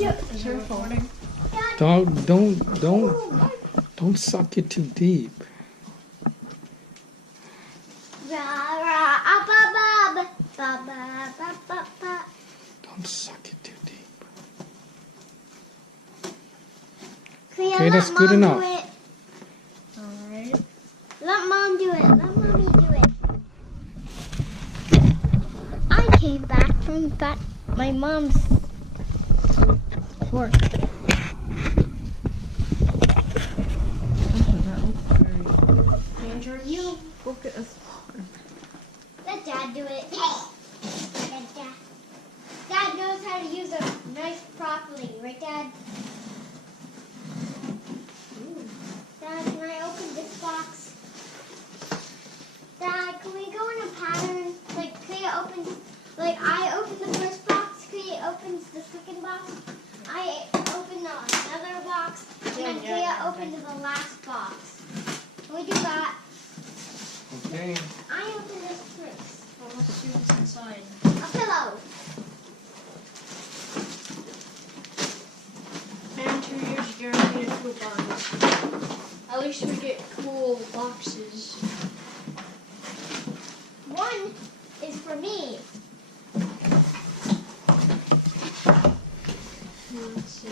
Is it recording? Don't suck it too deep. Don't suck it too deep. Okay, that's good enough. Alright. Let Mom do it. Let Mommy do it. I came back from my mom's work. Andrew, you look at us. Let Dad do it. Let Dad. Dad knows how to use a knife properly, right, Dad? Dad, can I open this box? Dad, can we go in a pattern? Like, Clea opens, like, I open the first box, Clea opens the second box, I open another box, and then Clea opens the last box. Can we do that? Okay. I open this first. Well, let's see what's inside. A pillow. And 2 years guaranteed coupons. At least we get cool boxes. One is for me. Let's see.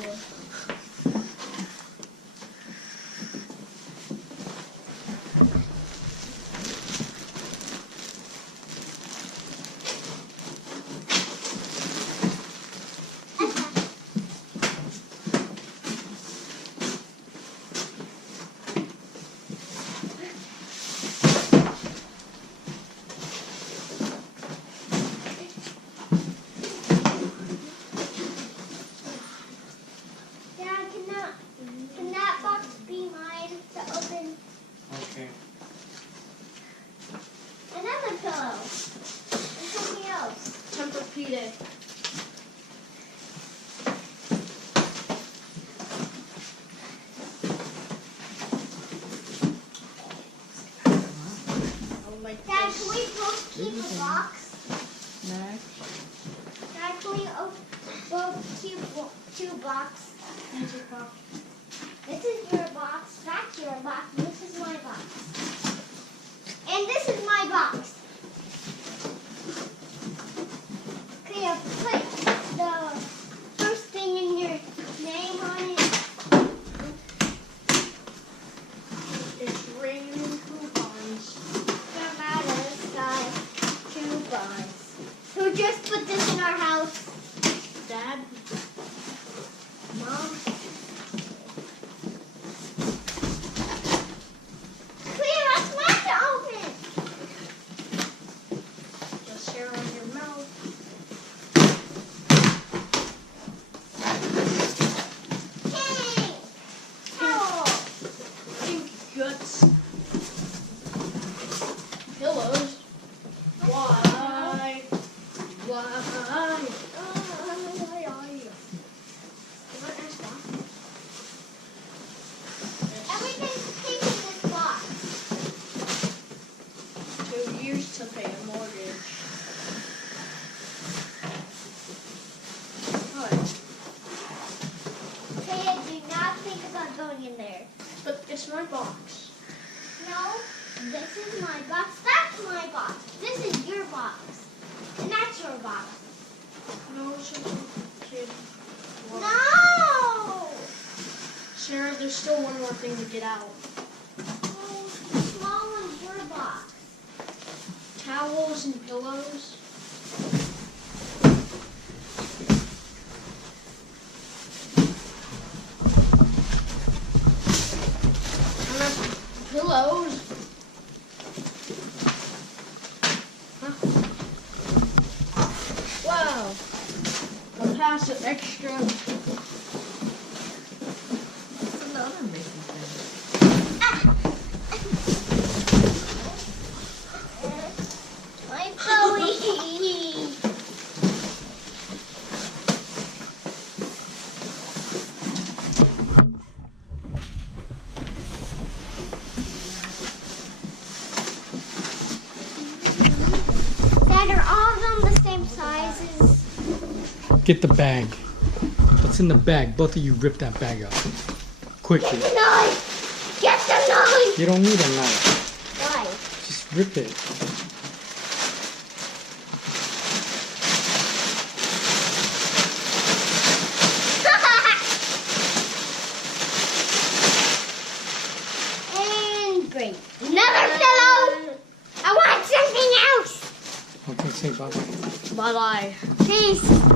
Dad, can that box be mine to open? Okay. Another pillow. And something else. Tempur-Pedic. Oh my Dad, can we both keep a box? Next. Dad, can we both keep two boxes? Music box. This is your box, that's your box, this is my box. And this is my box. Clea, put the first thing in your name on it. It's raining coupons. Don't matter, this guy. 2 bucks. Who just put this in our house? Dad. Mom? Clea, that's mine to open. Just share on your mouth. Hey! Towel. Pink guts. Pillows. Why? Why? Everything's pink in this box. 2 years to pay a mortgage. What? Clea, do not think about going in there. But it's my box. No, this is my box. That's my box. This is your box. And that's your box. No, kid. No! Sarah, there's still one more thing to get out. Oh, the small one's your box. Towels and pillows. And that's pillows. Huh? Wow. I'll pass it extra. My Bowie. Dad, are all of them the same sizes? Get the bag. What's in the bag? Both of you rip that bag up. Quickly. Knife! Get the knife! You don't need a knife. Why? Just rip it. And great. Another pillow! I want something else! Okay, say bye-bye. Bye bye. Peace.